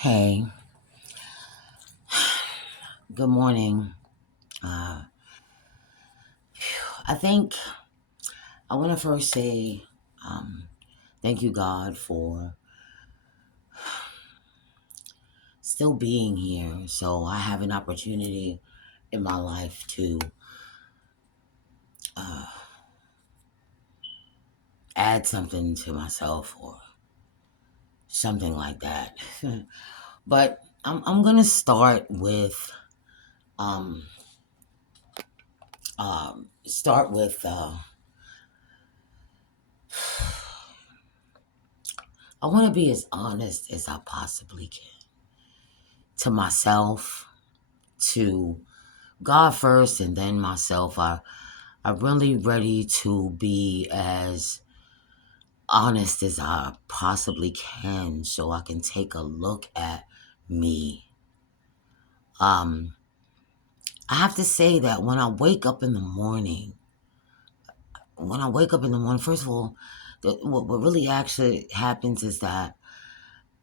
Hey, good morning. Uh, I think I want to first say thank you, God, for still being here. So I have an opportunity in my life to uh, add something to myself or something like that. But I'm going to start with, um, start with, I want to be as honest as I possibly can to myself, to God first, and then myself. I'm really ready to be as honest as I possibly can so I can take a look at me. Um, I have to say that when I wake up in the morning, first of all, what really actually happens is that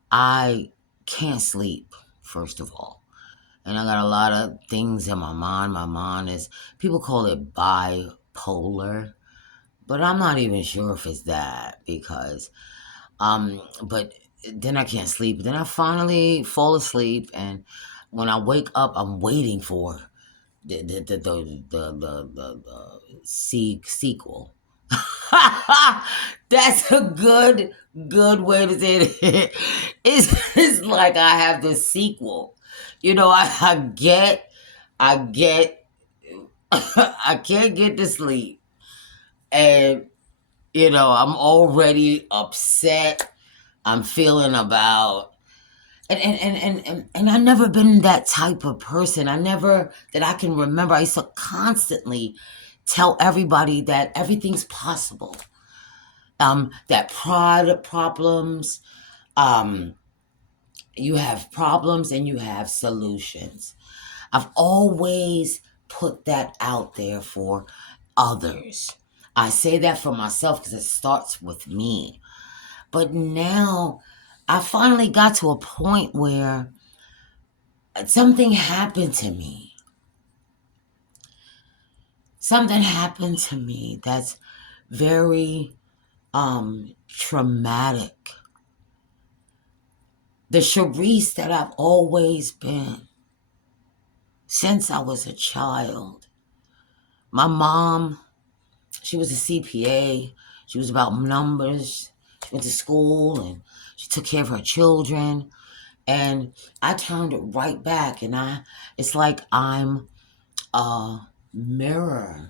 I can't sleep, first of all. And I got a lot of things in my mind. My mind is, people call it bipolar, but I'm not even sure if it's that because but then I can't sleep. Then I finally fall asleep, and when I wake up, I'm waiting for the sequel. That's a good way to say it. It's like I have the sequel. I get I can't get to sleep, and I'm already upset. I'm feeling about and I've never been that type of person. I never that I can remember. I used to constantly tell everybody that everything's possible. That pride problems, um, you have problems and you have solutions. I've always put that out there for others. I say that for myself because it starts with me. But now I finally got to a point where something happened to me. Something happened to me that's very traumatic. The Charisse that I've always been since I was a child. My mom, she was a CPA. She was about numbers. She went to school and she took care of her children. And I turned it right back, and it's like I'm a mirror,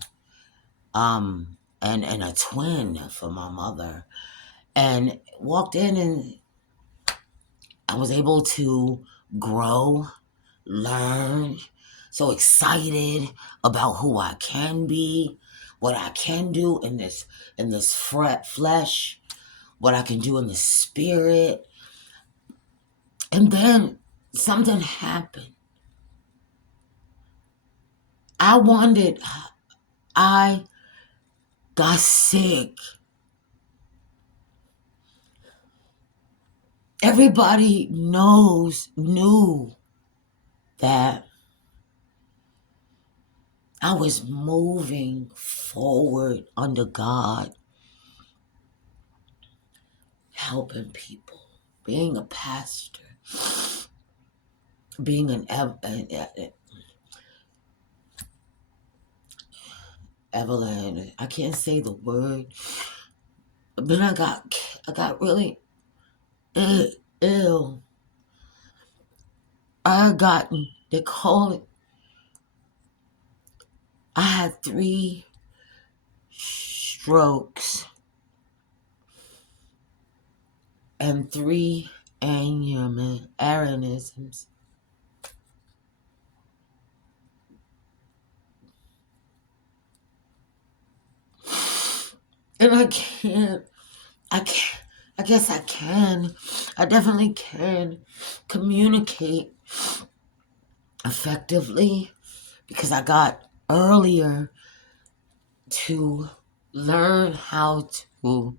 and a twin for my mother. And walked in, and I was able to grow, learn, so excited about who I can be, what I can do in this flesh, what I can do in the spirit. And then something happened. I wanted I got sick. Everybody knew that I was moving forward under God, helping people, being a pastor, being Evelyn. I can't say the word, but I got really ill. They call it, I had 3 strokes and 3 aneurysms. And I guess I definitely can communicate effectively because I got earlier to learn how to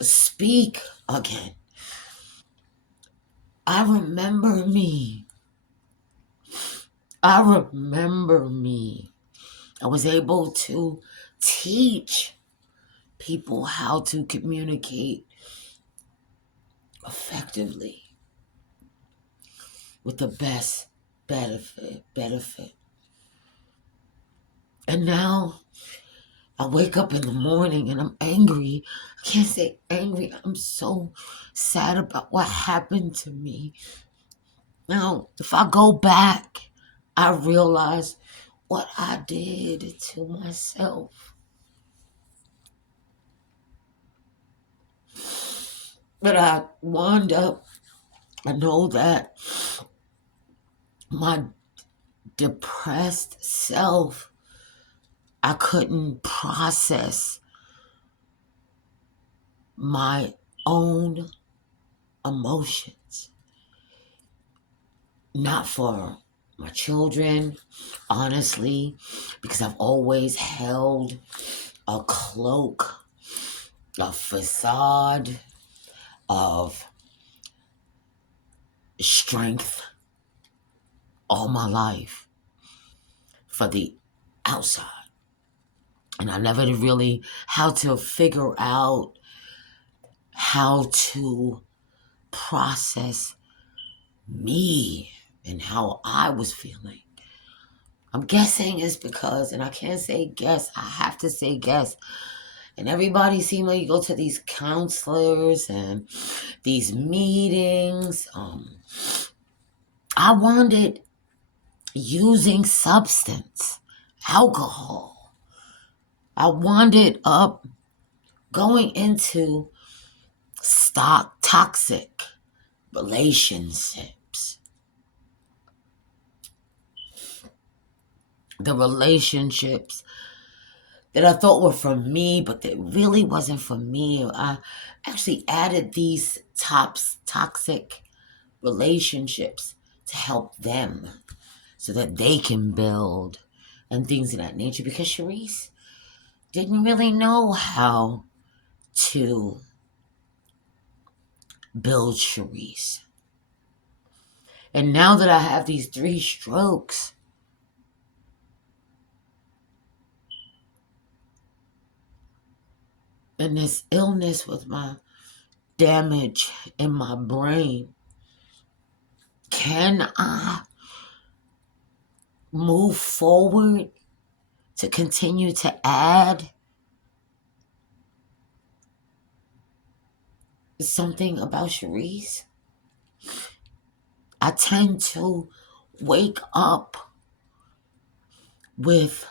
speak again. I remember me. I remember me. I was able to teach people how to communicate effectively with the best benefit. And now I wake up in the morning and I'm angry. I can't say angry. I'm so sad about what happened to me. Now, if I go back, I realize what I did to myself. But I know that my depressed self, I couldn't process my own emotions. Not for my children, honestly, because I've always held a cloak, a facade of strength all my life for the outside. And I never really had to figure out how to process me and how I was feeling. I'm guessing it's because, and I can't say guess, I have to say guess. And everybody seems like you go to these counselors and these meetings. I wanted using substance, alcohol. I wound up going into toxic relationships. The relationships that I thought were for me, but that really wasn't for me. I actually added these toxic relationships to help them so that they can build and things of that nature. Because Sharice didn't really know how to build Sharice. And now that I have these 3 strokes, and this illness with my damage in my brain, can I move forward to continue to add something about Sharice? I tend to wake up with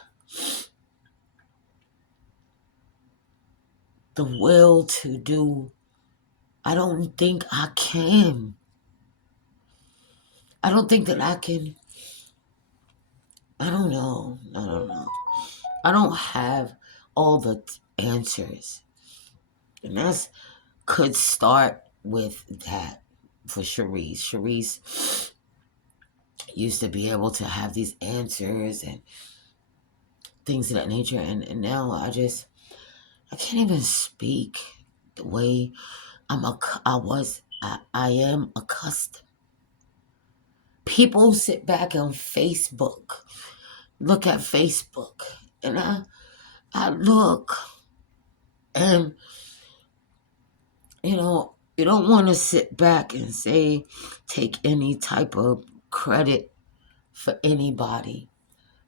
the will to do. I don't think I can. I don't think that I can. I don't know. I don't have all the answers. And that's could start with that for Sharice. Sharice used to be able to have these answers and things of that nature. And now I can't even speak the way I am accustomed. People sit back on Facebook, look at Facebook, and I look, and you don't want to sit back and take any type of credit for anybody.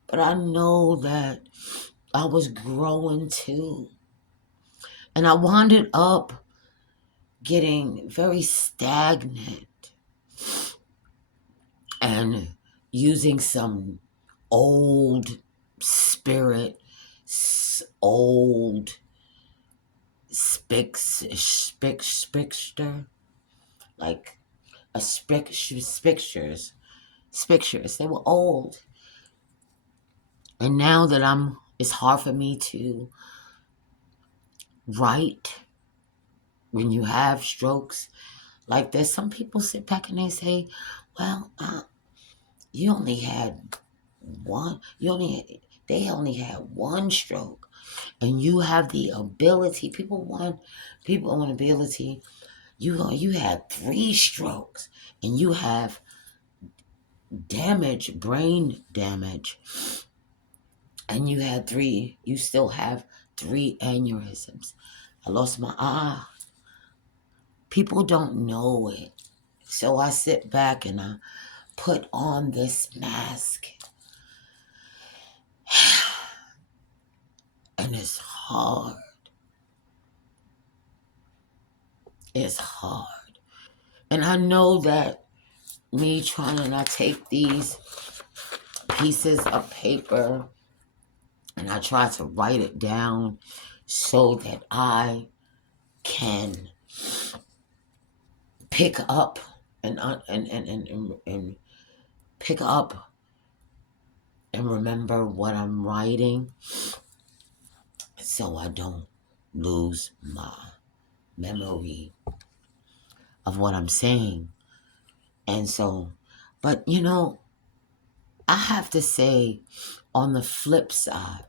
But I know that I was growing too. And I wound up getting very stagnant and using some old spirit, old spixter, like a spictures. They were old. And now that it's hard for me to write when you have strokes like this. Some people sit back and they say, well, you only had one, they only had one stroke, and you have the ability. People want ability You had 3 strokes, and you have damage, brain damage, and you still have 3 aneurysms. I lost my eye. People don't know it. So I sit back and I put on this mask. And it's hard. It's hard. And I know that me trying to not take these pieces of paper and I try to write it down so that I can pick up and pick up and remember what I'm writing so I don't lose my memory of what I'm saying. And so, but I have to say, on the flip side,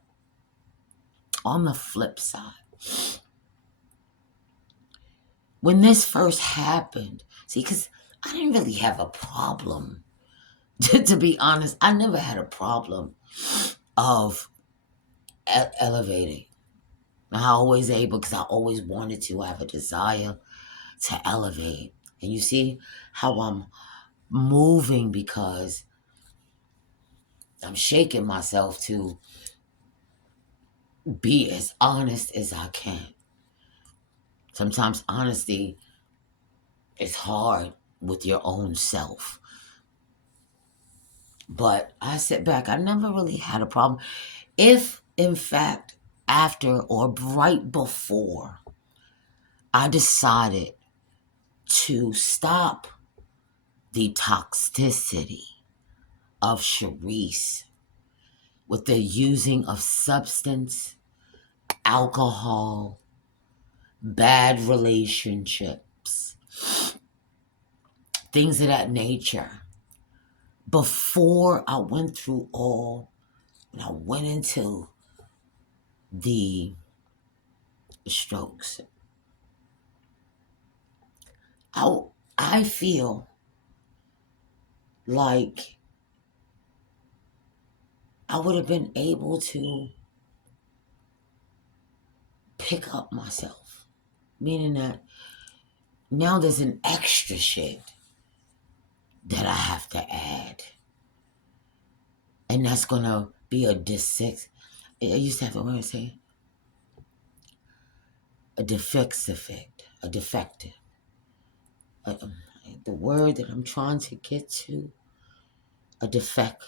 when this first happened, see, because I didn't really have a problem. To be honest, I never had a problem of elevating. I always able, because I always wanted to have a desire to elevate. And you see how I'm moving because I'm shaking myself to be as honest as I can. Sometimes honesty is hard with your own self. But I sit back, I never really had a problem. If, in fact, after or right before I decided to stop the toxicity of Sharice with the using of substance, alcohol, bad relationships, things of that nature. Before I went through when I went into the strokes, I feel like I would have been able to pick up myself. Meaning that now there's an extra shit that I have to add. And that's going to be a I used to have a word to say, a defective. The word that I'm trying to get to, a defect.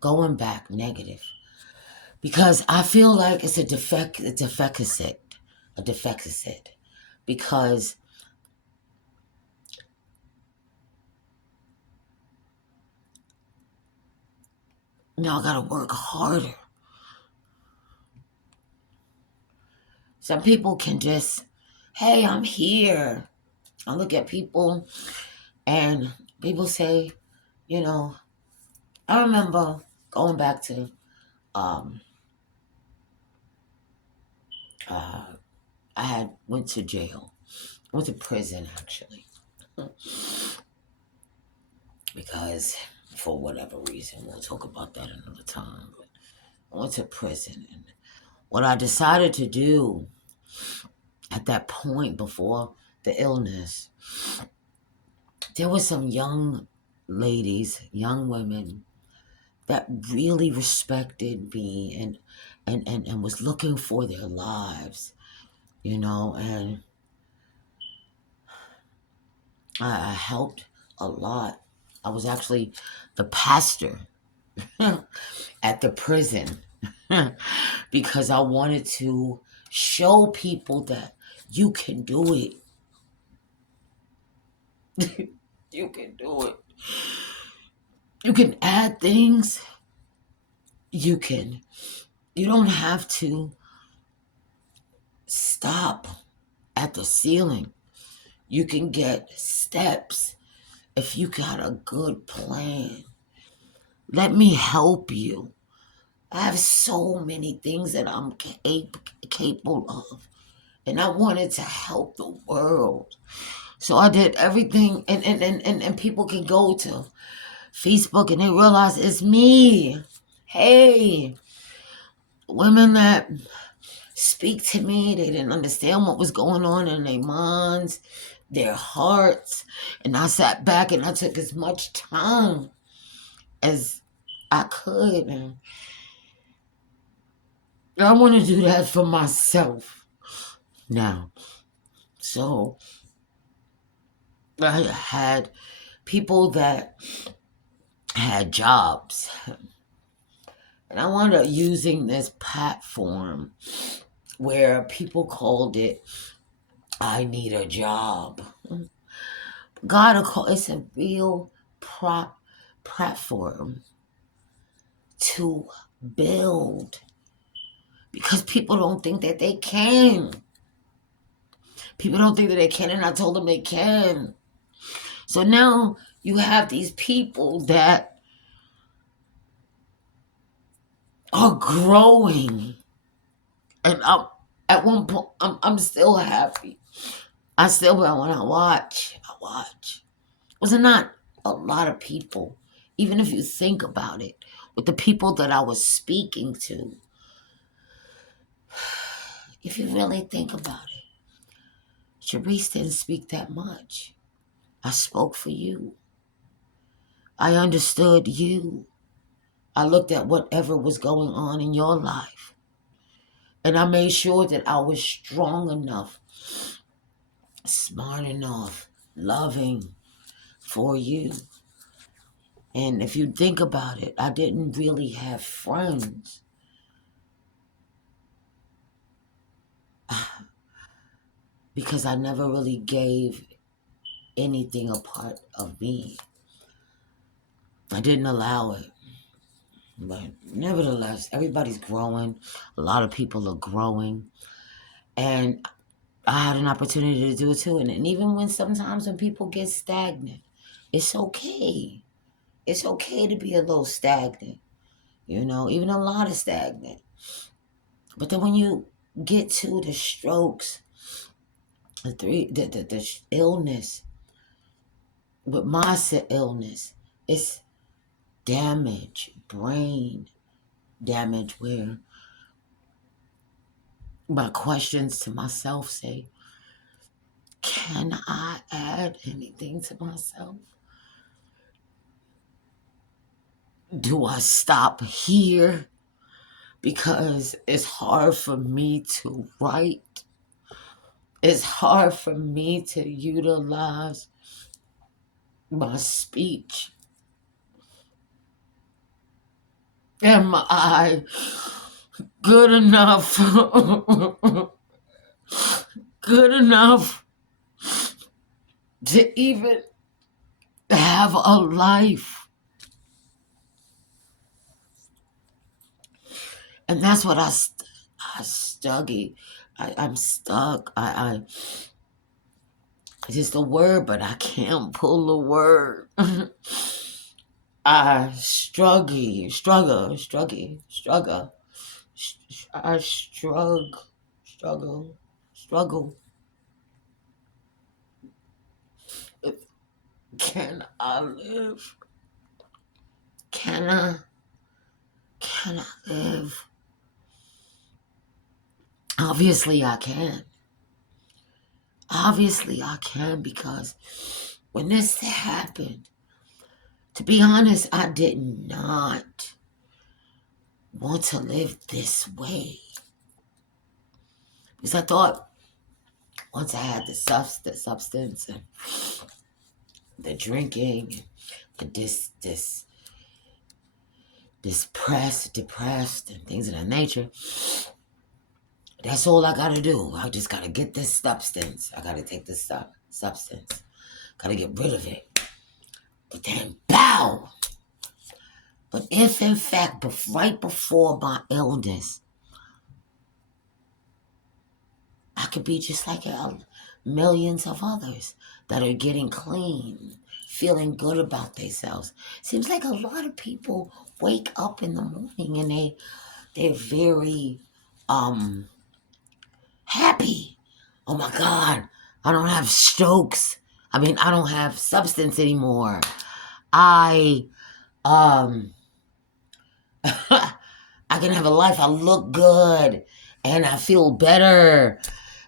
Going back negative. Because I feel like it's a deficit. Because now I gotta work harder. Some people can just, hey, I'm here. I look at people and people say, I remember going back to I went to jail. I went to prison actually. Because for whatever reason, we'll talk about that another time. But I went to prison, and what I decided to do at that point before the illness, there were some young ladies, young women that really respected me and was looking for their lives, and I helped a lot. I was actually the pastor at the prison because I wanted to show people that you can do it. You can do it. You can add things. You don't have to stop at the ceiling. You can get steps if you got a good plan. Let me help you. I have so many things that I'm capable of. And I wanted to help the world. So I did everything. And people can go to Facebook and they realize it's me. Hey, women that speak to me, they didn't understand what was going on in their minds, their hearts. And I sat back and I took as much time as I could. And I want to do that for myself now. So I had people that had jobs. And I wound up using this platform where people called it, I need a job. It's a real platform to build because people don't think that they can. People don't think that they can, and I told them they can. So now you have these people that are growing, and at one point I'm still happy. I still, when I watch. Was it not a lot of people? Even if you think about it, with the people that I was speaking to, if you really think about it, Sharice didn't speak that much. I spoke for you. I understood you. I looked at whatever was going on in your life. And I made sure that I was strong enough, smart enough, loving for you. And if you think about it, I didn't really have friends. Because I never really gave anything a part of me. I didn't allow it. But nevertheless, everybody's growing. A lot of people are growing. And I had an opportunity to do it too. And even when sometimes when people get stagnant, it's okay. It's okay to be a little stagnant. Even a lot of stagnant. But then when you get to the strokes, the illness, with my illness, it's damage, brain damage, where my questions to myself say, can I add anything to myself? Do I stop here? Because it's hard for me to write. It's hard for me to utilize my speech. Am I good enough? Good enough to even have a life? And that's what I'm stuck. I'm stuck. It's just a word, but I can't pull a word. I struggle. I struggle. Can I live? Can I live? Obviously I can. Obviously I can, because when this happened, to be honest, I did not want to live this way. Because I thought once I had the substance and the drinking and depressed and things of that nature, that's all I gotta do. I just gotta get this substance. I gotta take this substance. Gotta get rid of it. But then, bow! But if in fact, right before my illness, I could be just like millions of others that are getting clean, feeling good about themselves. Seems like a lot of people wake up in the morning and they're very happy. Oh my God, I don't have strokes. I mean, I don't have substance anymore. I um I can have a life. I look good and I feel better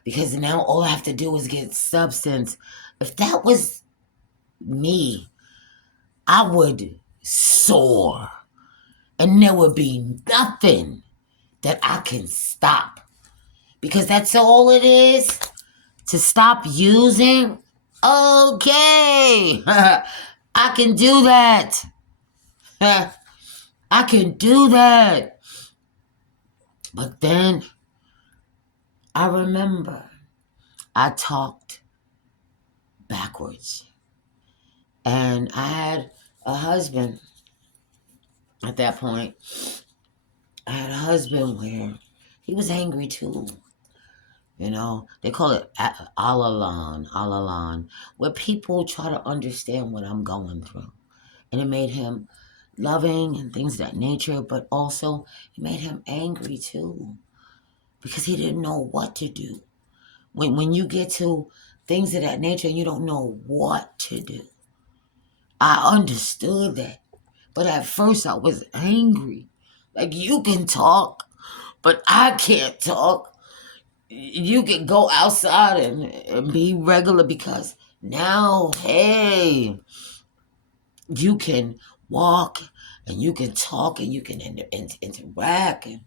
because now all I have to do is get substance. If that was me, I would soar and there would be nothing that I can stop because that's all it is to stop using. Okay, I can do that. I can do that. But then I remember I talked backwards. And I had a husband at that point. I had a husband where he was angry too. You know, they call it alalan, where people try to understand what I'm going through. And it made him loving and things of that nature, but also it made him angry too because he didn't know what to do. When you get to things of that nature and you don't know what to do, I understood that. But at first I was angry. Like, you can talk, but I can't talk. You can go outside and be regular because now, hey, you can walk and you can talk and you can interact and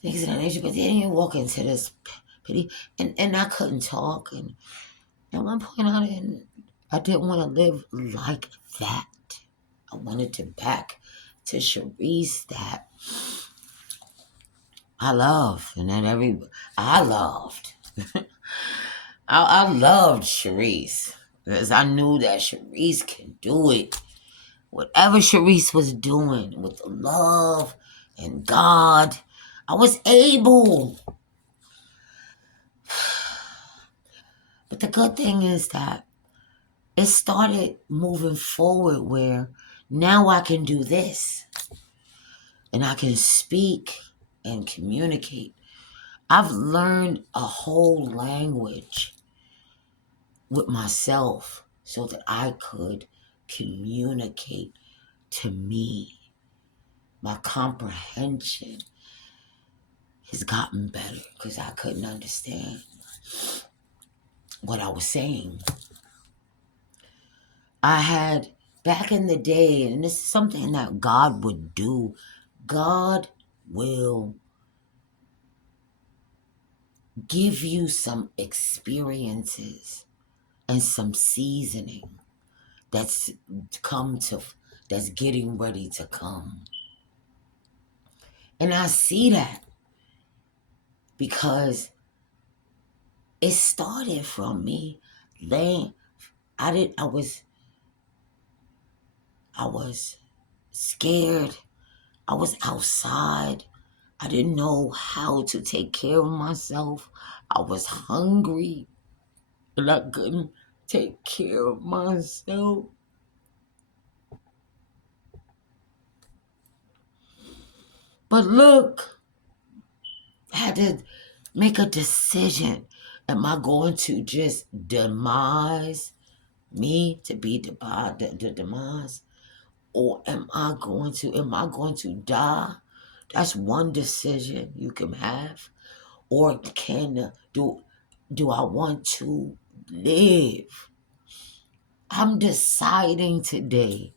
things of that nature. But then you walk into this pity and I couldn't talk. And at one point I didn't want to live like that. I wanted to back to Sharice that I love, and that I loved. I loved Sharice because I knew that Sharice can do it. Whatever Sharice was doing with the love and God, I was able. But the good thing is that it started moving forward where now I can do this and I can speak and communicate. I've learned a whole language with myself so that I could communicate to me. My comprehension has gotten better because I couldn't understand what I was saying. I had back in the day, and this is something that God would do. God will give you some experiences and some seasoning that's that's getting ready to come. And I see that because it started from me laying I was scared. I was outside. I didn't know how to take care of myself. I was hungry and I couldn't take care of myself. But look, I had to make a decision. Am I going to just demise me to be the demise? Or am I going to die? That's one decision you can have. Or do I want to live? I'm deciding today.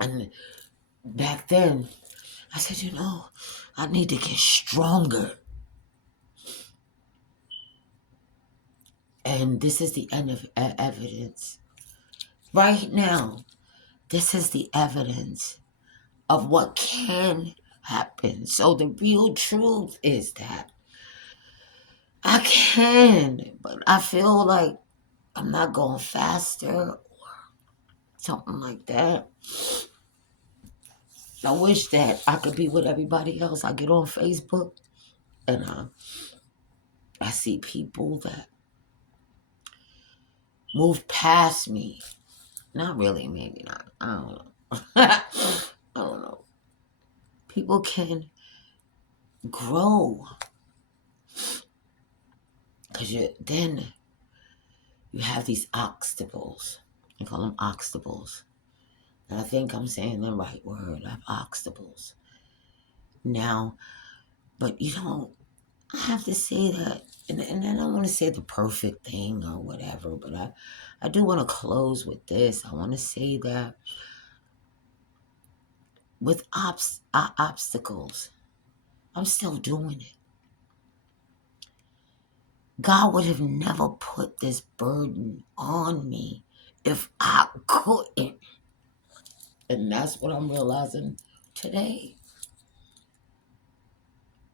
And back then, I said, I need to get stronger. And this is the end of evidence. Right now, this is the evidence of what can happen. So the real truth is that I can, but I feel like I'm not going faster or something like that. I wish that I could be with everybody else. I get on Facebook and I see people that moved past me. Not really, maybe not. I don't know. I don't know. People can grow because then you have these obstacles. I call them obstacles. And I think I'm saying the right word. I have obstacles. Now, but you don't have to say that. And I don't want to say the perfect thing or whatever, but I do want to close with this. I want to say that with obstacles, I'm still doing it. God would have never put this burden on me if I couldn't. And that's what I'm realizing today.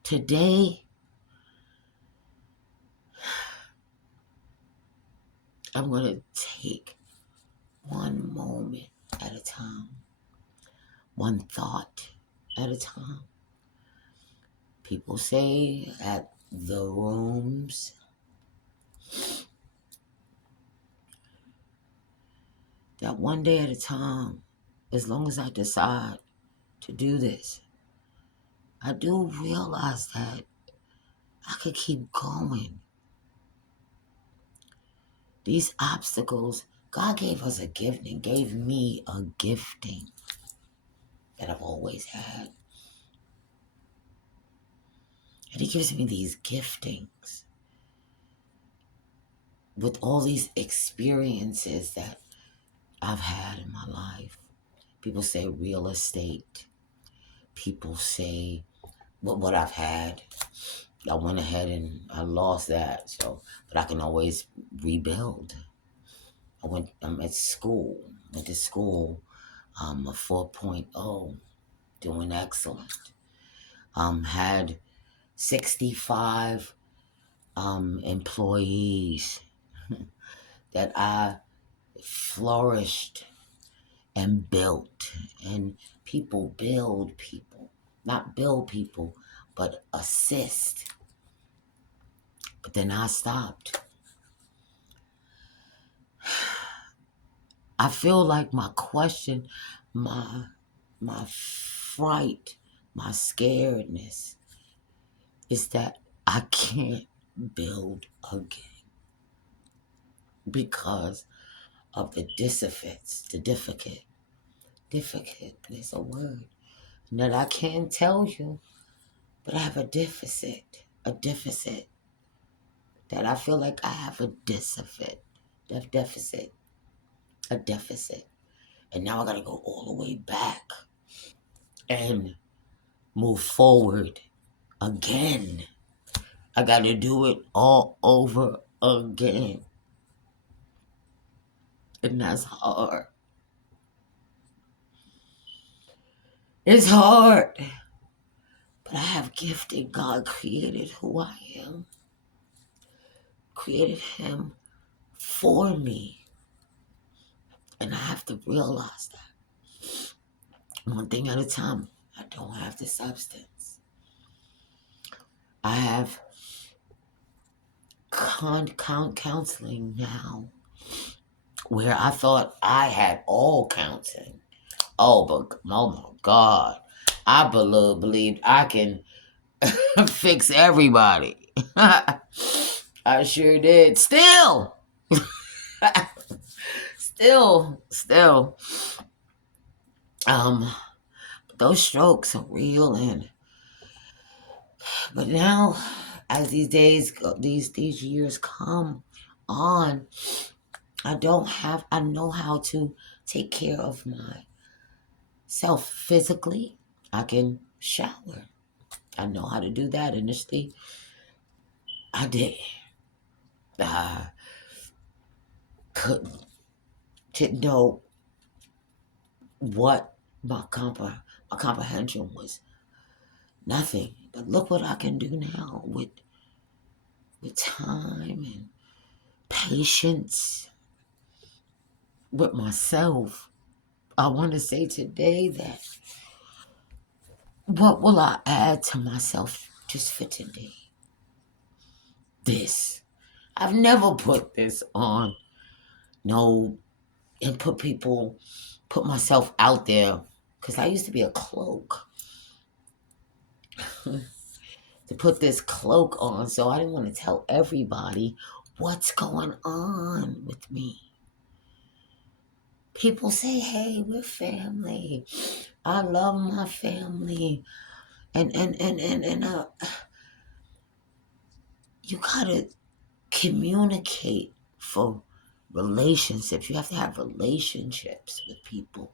Today, I'm going to take one moment at a time, one thought at a time. People say at the rooms, that one day at a time, as long as I decide to do this, I do realize that I could keep going. These obstacles, God gave us a gift and gave me a gifting that I've always had. And He gives me these giftings with all these experiences that I've had in my life. People say real estate. People say what I've had. I went ahead and I lost that. But I can always rebuild. I'm at school. Went to school, a 4.0, doing excellent. Had 65 employees that I flourished and built. And people build people, not build people, but assist. But then I stopped. I feel like my question, my fright, my scaredness is that I can't build again because of the difficult is a word that I can't tell you, but I have a deficit that I feel like I have a deficit, a deficit. And now I gotta go all the way back and move forward again. I gotta do it all over again. And that's hard. It's hard. But I have gifted. God created who I am. Created Him for me. And I have to realize that. One thing at a time. I don't have the substance. I have counseling now where I thought I had all counseling. Oh my God. I believed I can fix everybody. I sure did. Still. Those strokes are real, but now as these days these years come on, I know how to take care of myself physically. I can shower. I know how to do that. Initially, I didn't know what my comprehension was. Nothing. But look what I can do now with time and patience with myself. I want to say today that what will I add to myself just for today? This. I've never put this on no, and put myself out there, because I used to be a cloak. To put this cloak on, so I didn't want to tell everybody what's going on with me. People say, hey, we're family. I love my family. And you gotta communicate for relationships. You have to have relationships with people,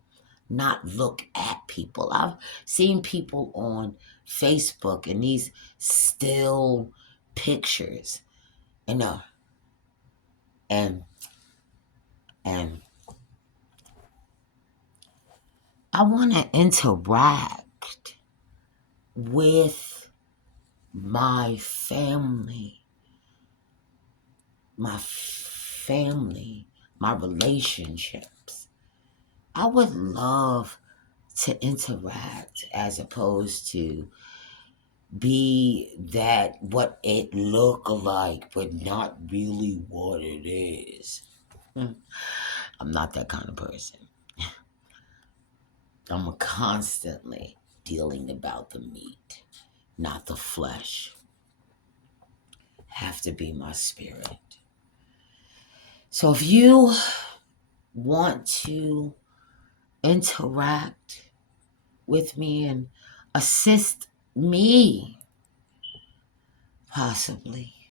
not look at people. I've seen people on Facebook and these still pictures, and and and I want to interact with my family, my family, my relationships. I would love to interact as opposed to be that what it look like, but not really what it is. I'm not that kind of person. I'm constantly dealing about the meat, not the flesh. Have to be my spirit. So if you want to interact with me and assist me, possibly,